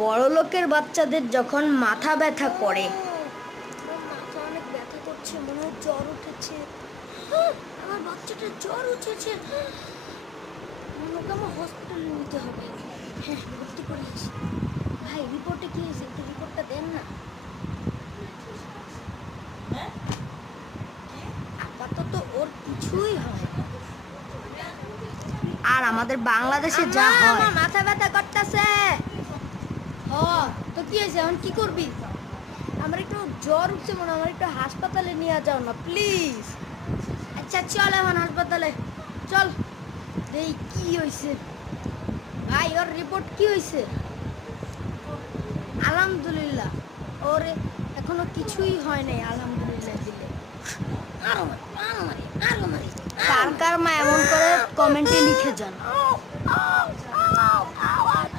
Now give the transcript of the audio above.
বড় লোকের বাচ্চাদের যখন মাথা ব্যথা করে, আমার মাথা অনেক ব্যথা করছে, মনে হয় জ্বর উঠেছে। আমার বাচ্চাটার জ্বর উঠেছে, মনে হয় আমার হসপিটালে নিতে হবে। হ্যাঁ, ভর্তি করে আসি। ভাই, রিপোর্টে কি হয়েছে? একটু রিপোর্টটা দেন না। আপাতত ওর কিছুই হয় না। আর আমাদের বাংলাদেশে যা হয়, আমার মাথা ব্যথা করতেছে। তো কি হয়েছে, এখন কি করবি? আমার একটু জ্বর উঠছে, মনে হয় আমার একটু হাসপাতালে নিয়ে যাও না প্লিজ। আচ্ছা চল এখন হাসপাতালে চল। এই কি হয়েছে ভাই, ওর রিপোর্ট কি হয়েছে? আলহামদুলিল্লাহ, ওর এখনো কিছুই হয় নাই আলহামদুলিল্লাহ দিলে। আরো মারি, আরো মারি, আরো মারি। কার কার মা এমন করে কমেন্টে লিখে যান।